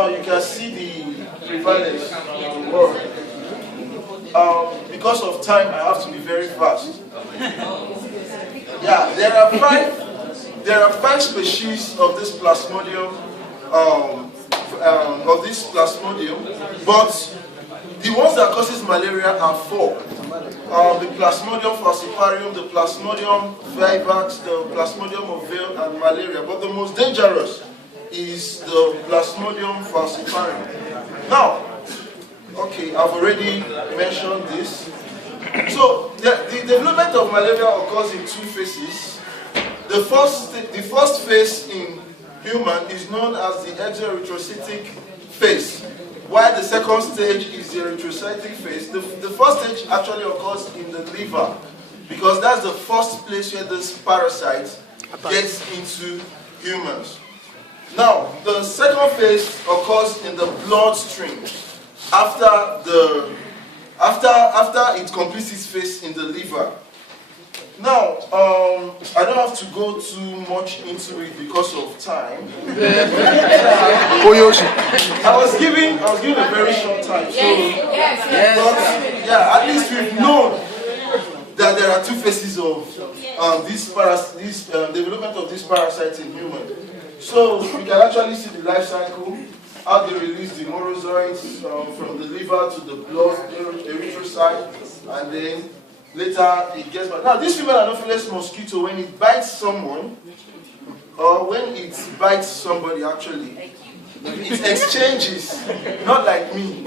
Now you can see the prevalence in the world. Because of time, I have to be very fast. Yeah, there are five species of this plasmodium, but the ones that causes malaria are four. The Plasmodium falciparum, the Plasmodium vivax, the Plasmodium ovale, and malaria. But the most dangerous is the Plasmodium falciparum. Now, okay, I've already mentioned this. So the development of malaria occurs in two phases. The first phase in human is known as the exoerythrocytic phase, while the second stage is the erythrocytic phase. The first stage actually occurs in the liver, because that's the first place where this parasite gets into humans. Now, the second phase occurs in the bloodstream after it completes its phase in the liver. Now, I don't have to go too much into it because of time. I was given a very short time, so but yeah, at least we've known that there are two phases of development of this parasite in humans. So we can actually see the life cycle, how they release the morozoids from the liver to the blood, erythrocyte, and then later it gets back. Now, this female anopheles mosquito, when it bites someone, or when it bites somebody actually, it exchanges, not like me,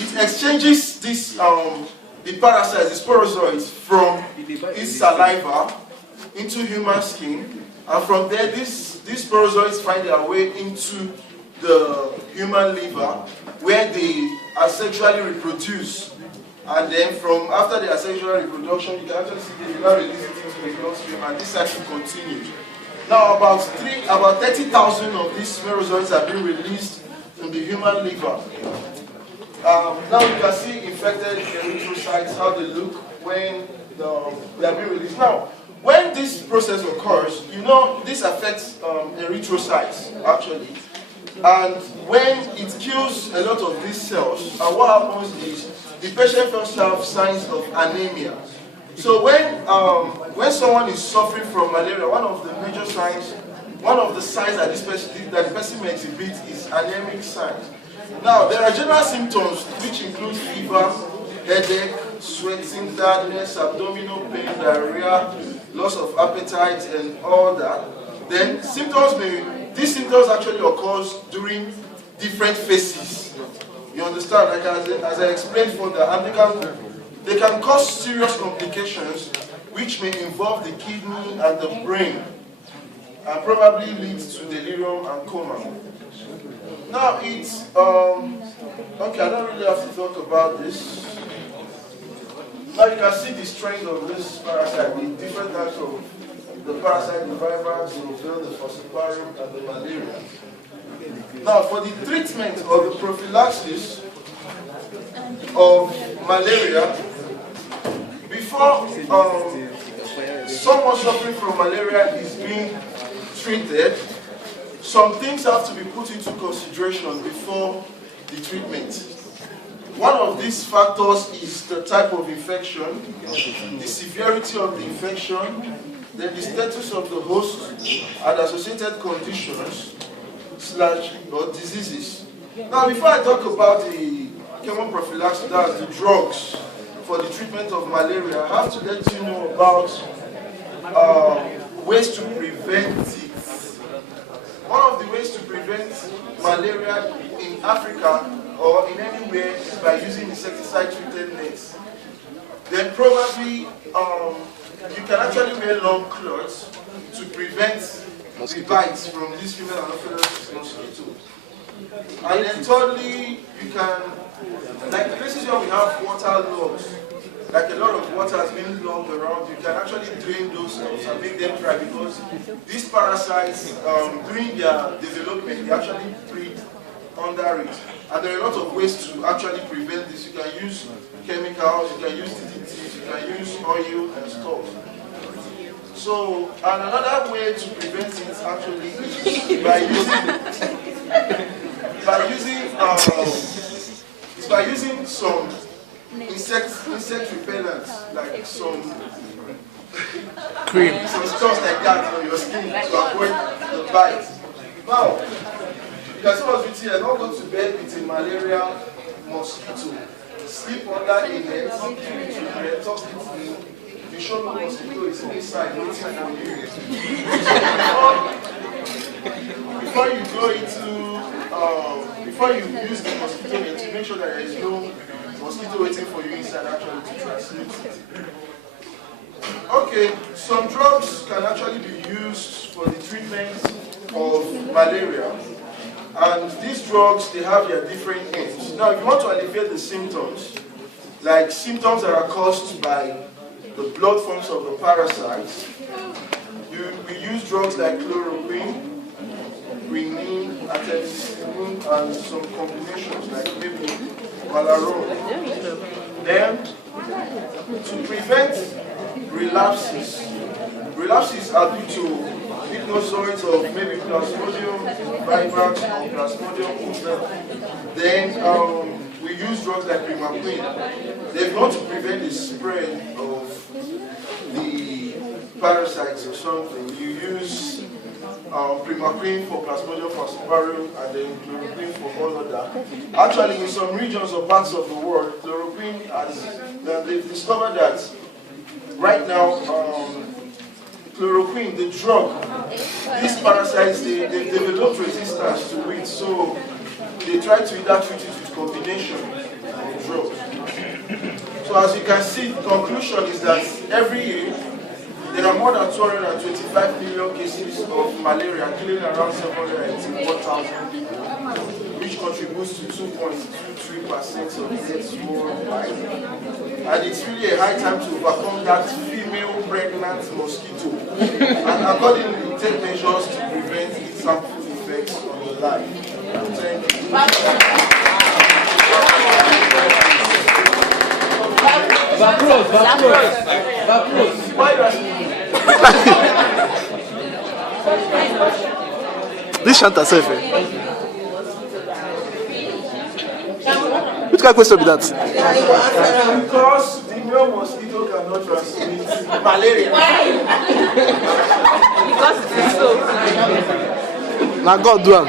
it exchanges this, the parasites, the sporozoids, from its saliva into human skin, and from there these sporozoids find their way into the human liver, where they asexually reproduce. And then after the asexual reproduction, you can actually see they will release it into the bloodstream, and this cycle continues. Now about 30,000 of these sporozoids have been released in the human liver. Now you can see infected erythrocytes, how they look when they have been released. Now, when this process occurs, you know, this affects erythrocytes actually. And when it kills a lot of these cells, what happens is the patient first have signs of anemia. So when someone is suffering from malaria, one of the major signs, one of the signs that the person may exhibit is anemic signs. Now, there are general symptoms which include fever, headache, sweating, tiredness, abdominal pain, diarrhea, loss of appetite, and all that. Then these symptoms actually occurs during different phases. You understand? Like as I explained further, and they can cause serious complications which may involve the kidney and the brain, and probably leads to delirium and coma. Now it's okay, I don't really have to talk about this. Now you can see the strength of this parasite, the different types of the parasite, the vivax, the ovale, the falciparum, and the malaria. Now, for the treatment or the prophylaxis of malaria, before someone suffering from malaria is being treated, some things have to be put into consideration before the treatment. One of these factors is the type of infection, the severity of the infection, then the status of the host and associated conditions or diseases. Now, before I talk about the chemoprophylaxis, that's the drugs for the treatment of malaria, I have to let you know about ways to prevent it. One of the ways to prevent malaria in Africa or in anywhere is by using insecticide-treated nets. Then probably you can actually wear long clothes to prevent the bites from these female anopheles mosquitoes. And then thirdly, you can, like places where we have water logs, like a lot of water has been logged around, you can actually drain those cells and make them dry, because these parasites, during their development, they actually breed under it. And there are a lot of ways to actually prevent this. You can use chemicals, you can use DDTs, you can use oil and stuff. So, and another way to prevent it actually is by using some insect repellents, like some cream, some stuff like that on your skin to avoid the bite. Now, you can see what's written here. Don't go to bed with a malaria mosquito. Sleep under a net, talk it in. You show no mosquito is inside waiting for you. Before you go into, before you use the mosquito net, to make sure that there is no mosquito waiting for you inside actually to transmit it. Okay, some drugs can actually be used for the treatment of malaria. And these drugs, they have their different aims. Now, if you want to alleviate the symptoms, like symptoms that are caused by the blood forms of the parasites, we use drugs like chloroquine, quinine, artemisinin, and some combinations like maybe Malaria. Then, to prevent relapses are due to ignosoids of maybe Plasmodium vivax or Plasmodium umbel. Then we use drugs like primaquine. They want to prevent the spread of the parasites or something. You use primaquine for Plasmodium falciparum and then chloroquine for all of that. Actually, in some regions or parts of the world, chloroquine they've discovered that right now, chloroquine, the drug, these parasites, they develop resistance to it, so they try to either treat it with combination of drugs. So as you can see, the conclusion is that every year, there are more than 225 million cases of malaria, killing around 784,000 people, which contributes to 2.23% of deaths worldwide. And it's really a high time to overcome that female pregnant mosquito and accordingly take measures to prevent its harmful effects on your life. Thank you. Why you asking? This Shanta self. Which kind of question be that? Because the male mosquito cannot transmit malaria. Why? Because it is so. Now God do am.